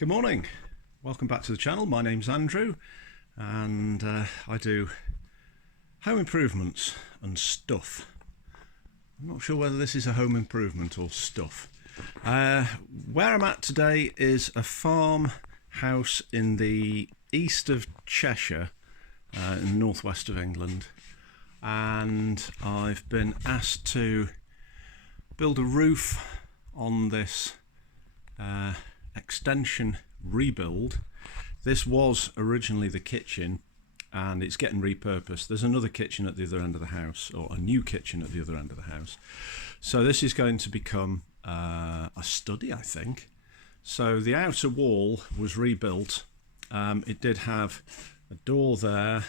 Good morning, welcome back to the channel. My name's Andrew and I do home improvements and stuff. I'm not sure whether this is a home improvement or stuff. Where I'm at today is a farmhouse in the east of Cheshire, in the northwest of England, and I've been asked to build a roof on this extension rebuild. This was originally the kitchen and it's getting repurposed. There's another kitchen at the other end of the house, or a new kitchen at the other end of the house. So this is going to become a study, I think. So the outer wall was rebuilt. It did have a door there,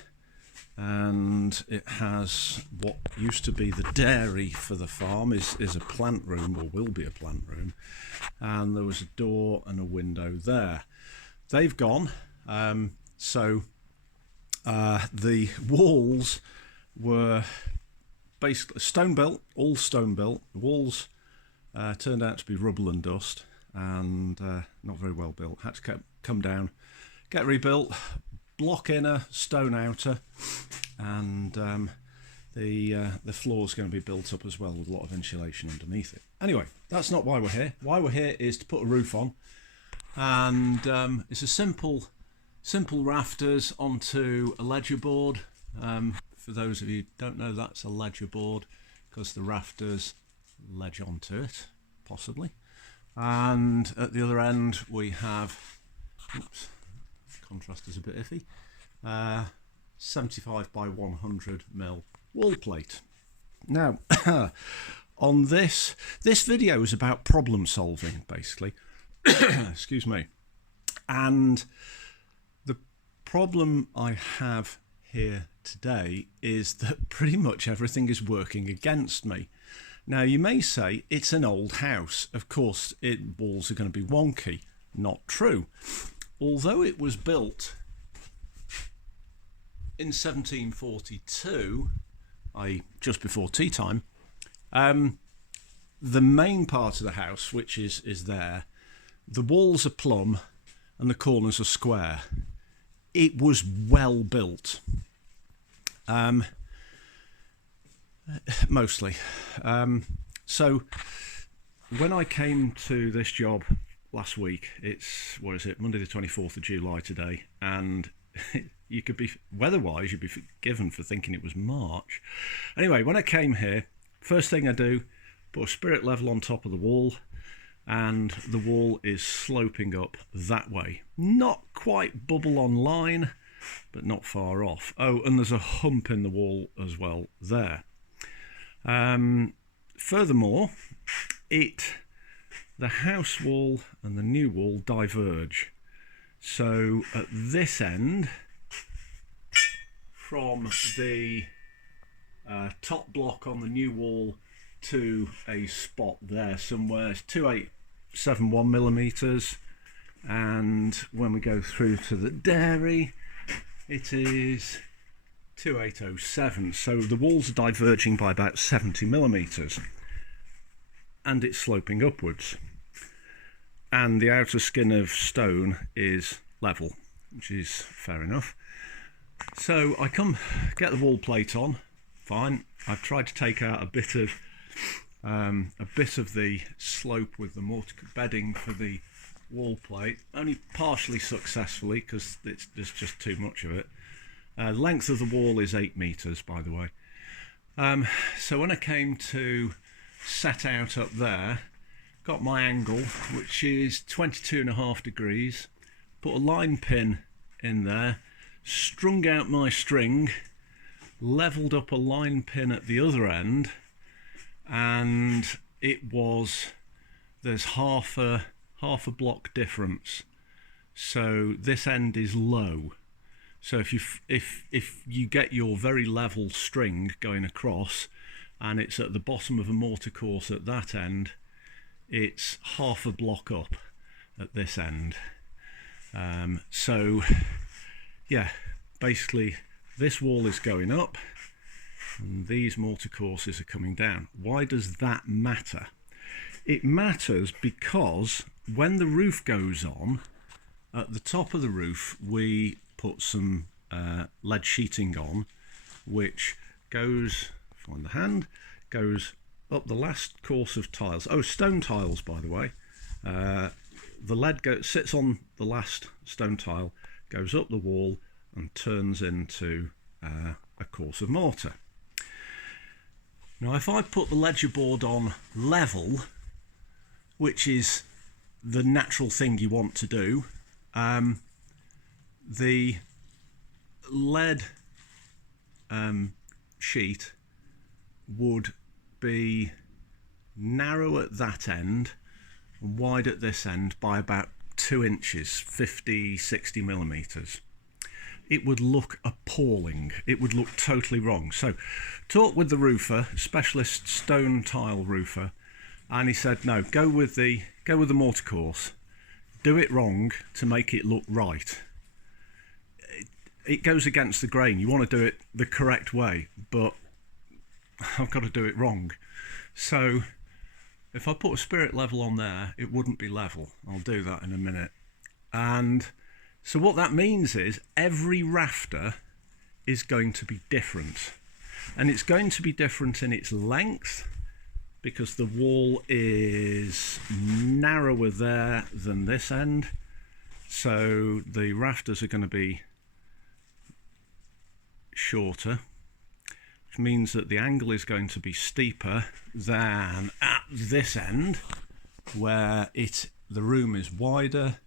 and it has what used to be the dairy for the farm is a plant room, or will be a plant room, and there was a door and a window there. They've gone. So the walls were basically stone built, all stone built. The walls turned out to be rubble and dust, and not very well built. Had to come down, get rebuilt, block inner, stone outer, and the floor's going to be built up as well with a lot of insulation underneath it. Anyway, that's not why we're here. Why we're here is to put a roof on, and it's a simple rafters onto a ledger board. For those of you who don't know, that's a ledger board because the rafters ledge onto it, possibly. And at the other end we have, oops, contrast is a bit iffy, 75 by 100 mil wall plate. Now on this video is about problem solving, basically. Excuse me. And the problem I have here today is that pretty much everything is working against me. Now you may say it's an old house, of course walls are going to be wonky. Not true. Although it was built in 1742, i.e. just before tea time, the main part of the house, which is there, the walls are plumb and the corners are square. It was well built, mostly. So when I came to this job last week, it's, what is it, Monday the 24th of July today, and you could be, weather-wise, you'd be forgiven for thinking it was March. Anyway, when I came here, first thing I do, put a spirit level on top of the wall, and the wall is sloping up that way. Not quite bubble on line, but not far off. Oh, and there's a hump in the wall as well there. Furthermore, the house wall and the new wall diverge. So at this end, from the top block on the new wall to a spot there somewhere, it's 2871 millimeters, and when we go through to the dairy, it is 2807. So the walls are diverging by about 70 millimeters, and it's sloping upwards, and the outer skin of stone is level, which is fair enough. So I come get the wall plate on, fine. I've tried to take out a bit of the slope with the mortar bedding for the wall plate, only partially successfully because there's just too much of it. The length of the wall is 8 meters, by the way. So when I came to set out up there, got my angle, which is 22.5 degrees, put a line pin in there, strung out my string, leveled up a line pin at the other end, and there's half a block difference. So this end is low. So if you get your very level string going across, and it's at the bottom of a mortar course at that end, it's half a block up at this end. So yeah, basically this wall is going up and these mortar courses are coming down. Why does that matter? It matters because when the roof goes on, At the top of the roof we put some lead sheeting on, which goes, find the hand, goes up the last course of tiles. Oh, stone tiles, by the way. The lead sits on the last stone tile, goes up the wall and turns into a course of mortar. Now if I put the ledger board on level, which is the natural thing you want to do, the lead sheet would be narrow at that end and wide at this end by about 2 inches, 50-60 millimeters. It would look appalling. It would look totally wrong. So talk with the roofer, specialist stone tile roofer, and he said no, go with the mortar course, do it wrong to make it look right. It goes against the grain. You want to do it the correct way, but I've got to do it wrong. So if I put a spirit level on there, it wouldn't be level. I'll do that in a minute. And so what that means is every rafter is going to be different, and it's going to be different in its length, because the wall is narrower there than this end, so the rafters are going to be shorter, which means that the angle is going to be steeper than at this end where the room is wider,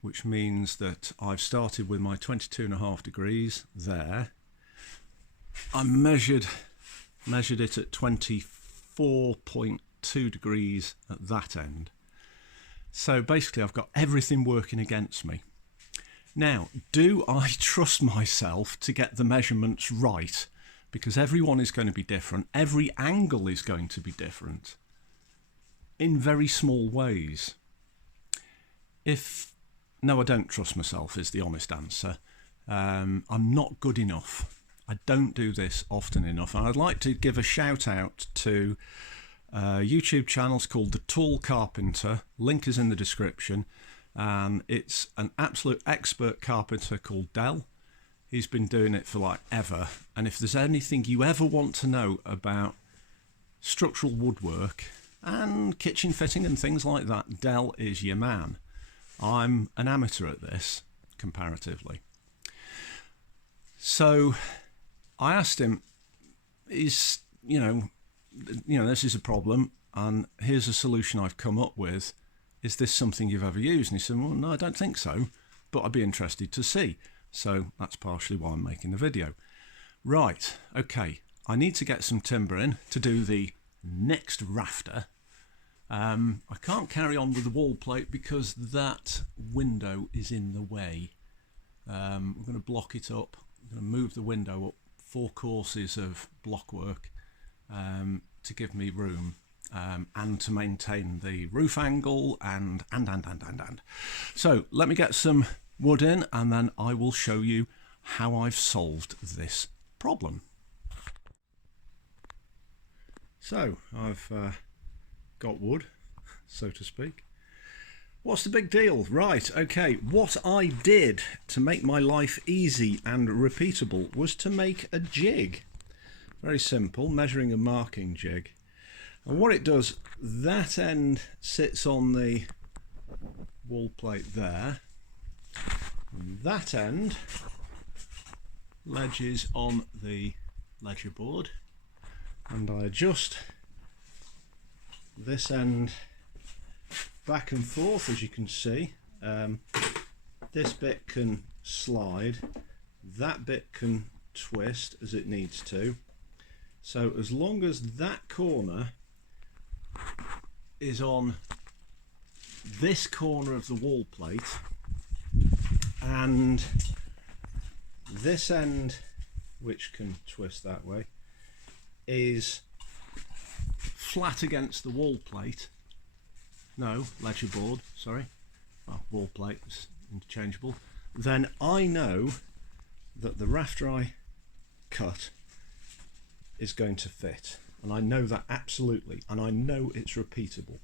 which means that I've started with my 22.5 degrees there. I measured it at 24.2 degrees at that end. So basically I've got everything working against me. Now, do I trust myself to get the measurements right? Because everyone is going to be different. Every angle is going to be different in very small ways. No, I don't trust myself is the honest answer. I'm not good enough. I don't do this often enough. And I'd like to give a shout out to YouTube channels called the Tall Carpenter. Link is in the description. And it's an absolute expert carpenter called Dell. He's been doing it for like ever. And if there's anything you ever want to know about structural woodwork and kitchen fitting and things like that, Dell is your man. I'm an amateur at this, comparatively. So I asked him, this is a problem, and here's a solution I've come up with. Is this something you've ever used? And he said, well, no, I don't think so, but I'd be interested to see. So that's partially why I'm making the video. Right, okay, I need to get some timber in to do the next rafter. I can't carry on with the wall plate because that window is in the way. We're going to block it up. I'm going to move the window up 4 courses of blockwork to give me room. And to maintain the roof angle and. So let me get some wood in and then I will show you how I've solved this problem. So I've got wood, so to speak. What's the big deal? Right, okay, what I did to make my life easy and repeatable was to make a jig. Very simple, measuring and marking jig. And what it does, that end sits on the wall plate there. That end ledges on the ledger board. And I adjust this end back and forth, as you can see. This bit can slide, that bit can twist as it needs to. So as long as that corner is on this corner of the wall plate and this end, which can twist that way, is flat against the wall plate, ledger board, sorry, wall plate is interchangeable, then I know that the rafter I cut is going to fit. And I know that absolutely, and I know it's repeatable.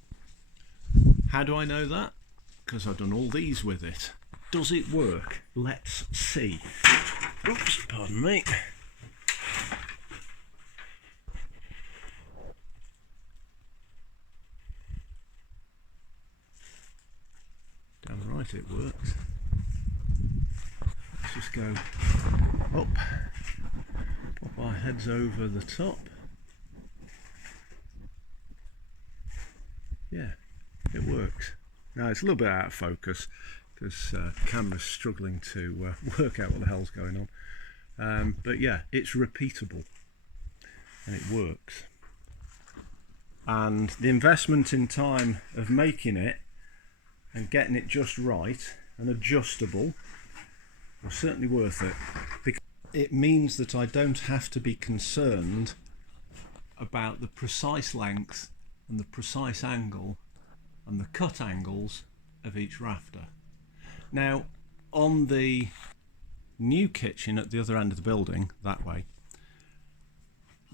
How do I know that? because I've done all these with it. Does it work? Let's see. Oops, pardon me. Damn right it works. Let's just go up, pop our heads over the top. Yeah, it works. Now it's a little bit out of focus because the camera's struggling to work out what the hell's going on. But yeah, it's repeatable and it works. And the investment in time of making it and getting it just right and adjustable was certainly worth it, because it means that I don't have to be concerned about the precise length and the precise angle and the cut angles of each rafter. Now, on the new kitchen at the other end of the building, that way,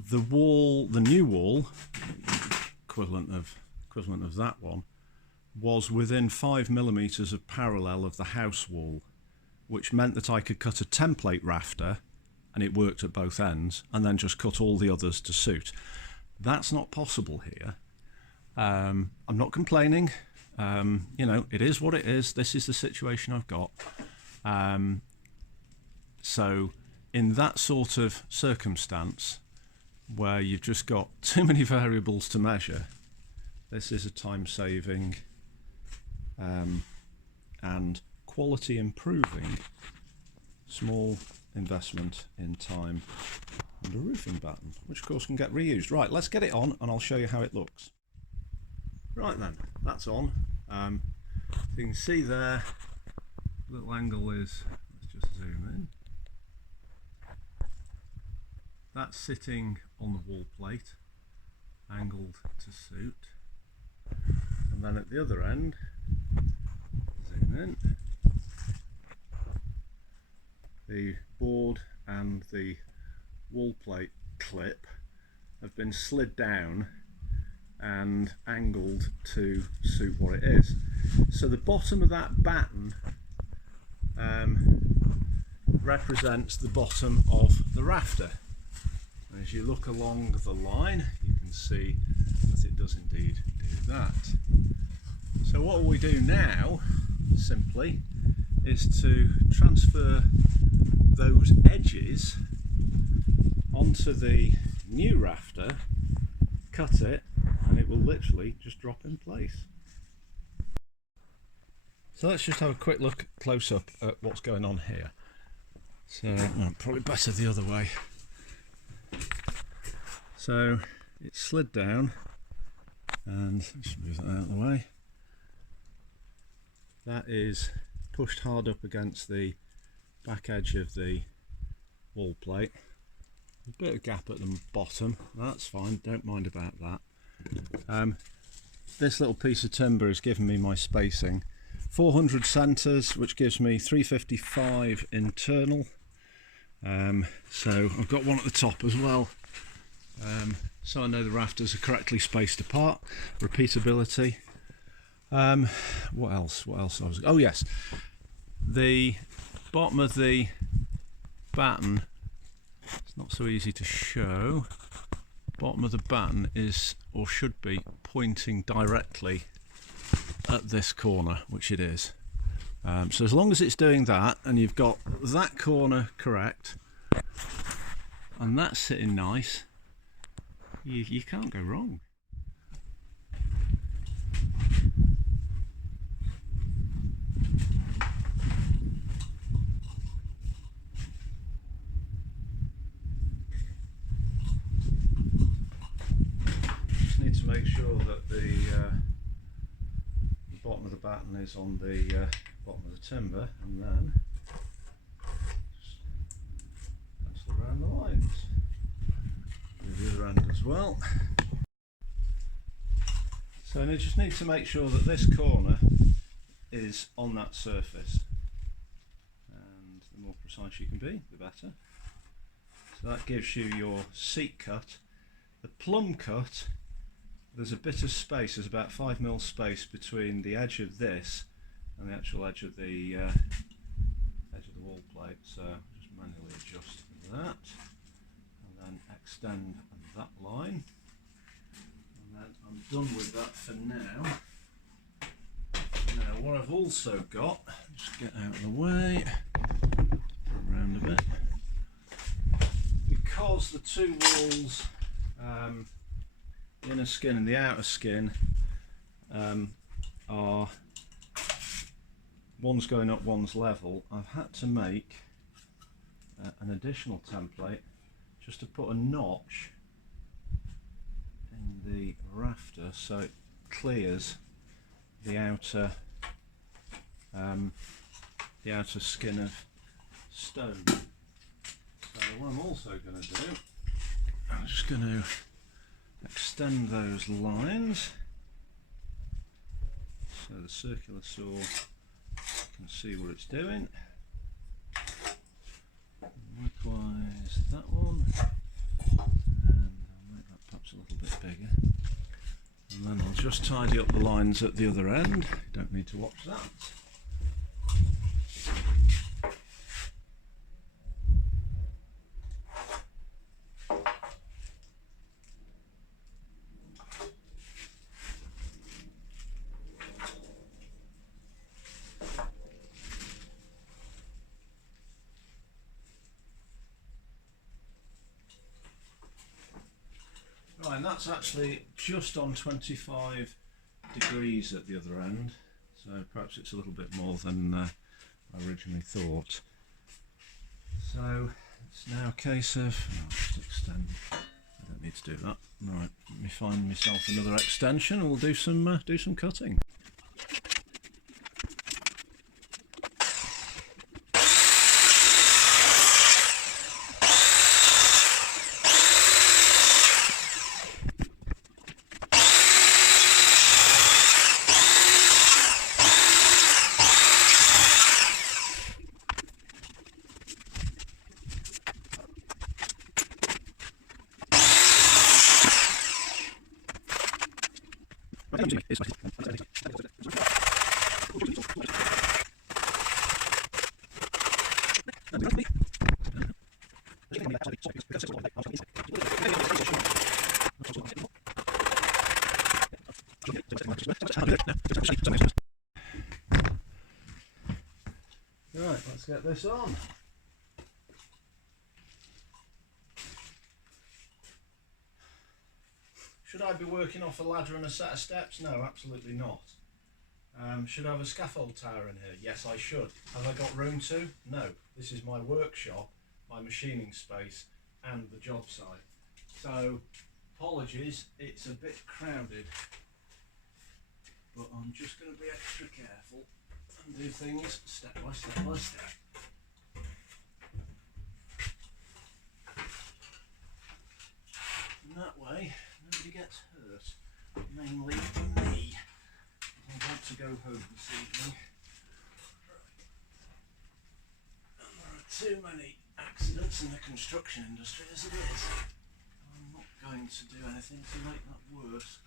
the new wall, equivalent of that one, was within 5mm of parallel of the house wall, which meant that I could cut a template rafter and it worked at both ends, and then just cut all the others to suit. That's not possible here. I'm not complaining. You know, it is what it is. This is the situation I've got. So in that sort of circumstance where you've just got too many variables to measure, this is a time-saving and quality improving small investment in time and a roofing batten, which of course can get reused. Right, let's get it on and I'll show you how it looks. Right then, that's on. You can see there, little angle is, let's just zoom in. That's sitting on the wall plate, angled to suit. And then at the other end, zoom in, the board and the wall plate clip have been slid down and angled to suit what it is. So the bottom of that batten represents the bottom of the rafter. And as you look along the line, you can see that it does indeed do that. So what we do now, simply, is to transfer those edges onto the new rafter, cut it, and it will literally just drop in place. So let's just have a quick look close up at what's going on here. So probably better the other way. So it's slid down, and let's move that out of the way. That is pushed hard up against the back edge of the wall plate. A bit of gap at the bottom, that's fine, don't mind about that. This little piece of timber has given me my spacing. 400 centres, which gives me 355 internal. So I've got one at the top as well. So I know the rafters are correctly spaced apart. Repeatability. What else? Oh yes, the bottom of the batten, it's not so easy to show. Bottom of the batten is, or should be, pointing directly at this corner, which it is. So as long as it's doing that, and you've got that corner correct, and that's sitting nice, you can't go wrong. Need to make sure that the bottom of the batten is on the bottom of the timber, and then just pencil around the lines. Do the other end as well. So you just need to make sure that this corner is on that surface, and the more precise you can be, the better. So that gives you your seat cut. The plumb cut, there's a bit of space, there's about 5mm space between the edge of this and the actual edge of the wall plate. So just manually adjust that, and then extend that line, and then I'm done with that for now. Now what I've also got, just get out of the way, around a bit, because the two walls, the inner skin and the outer skin, are, one's going up, one's level, I've had to make an additional template just to put a notch in the rafter so it clears the outer skin of stone. So what I'm also going to do, I'm just going to extend those lines so the circular saw can see what it's doing. Likewise that one, and I'll make that perhaps a little bit bigger, and then I'll just tidy up the lines at the other end. You don't need to watch that. Right, and that's actually just on 25 degrees at the other end, so perhaps it's a little bit more than I originally thought. So it's now a case of, I'll just extend, I don't need to do that. Right, let me find myself another extension and we'll do some cutting. Right, let's get this on. Should I be working off a ladder and a set of steps? No, absolutely not. Should I have a scaffold tower in here? Yes, I should. Have I got room to? No. This is my workshop, my machining space, and the job site. So, apologies, it's a bit crowded, but I'm just going to be extra careful and do things step by step by step. And that way, nobody gets hurt, mainly me. I want to go home this evening. And there are too many accidents in the construction industry as it is. I'm not going to do anything to make that worse.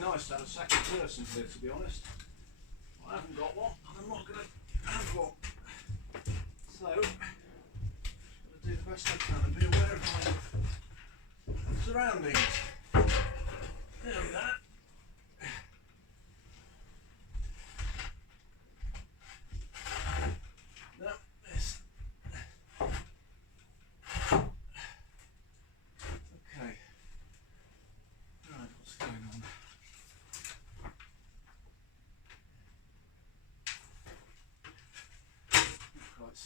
Nice to have a second person here, to be honest. Well, I haven't got one, and I'm not going to have one. So, I've got to do the best I can and be aware of my surroundings. There we go. Now, this. Okay. Right, what's going on?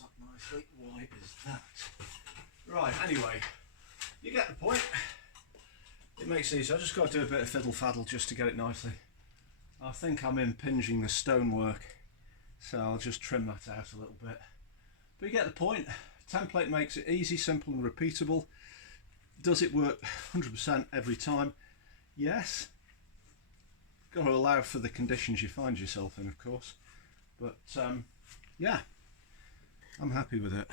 Up nicely. Why is that? Right, anyway, you get the point. It makes it easy. I just got to do a bit of fiddle faddle just to get it nicely. I think I'm impinging the stonework, so I'll just trim that out a little bit. But you get the point. Template makes it easy, simple and repeatable. Does it work 100% every time? Yes. Got to allow for the conditions you find yourself in, of course. But yeah, I'm happy with it.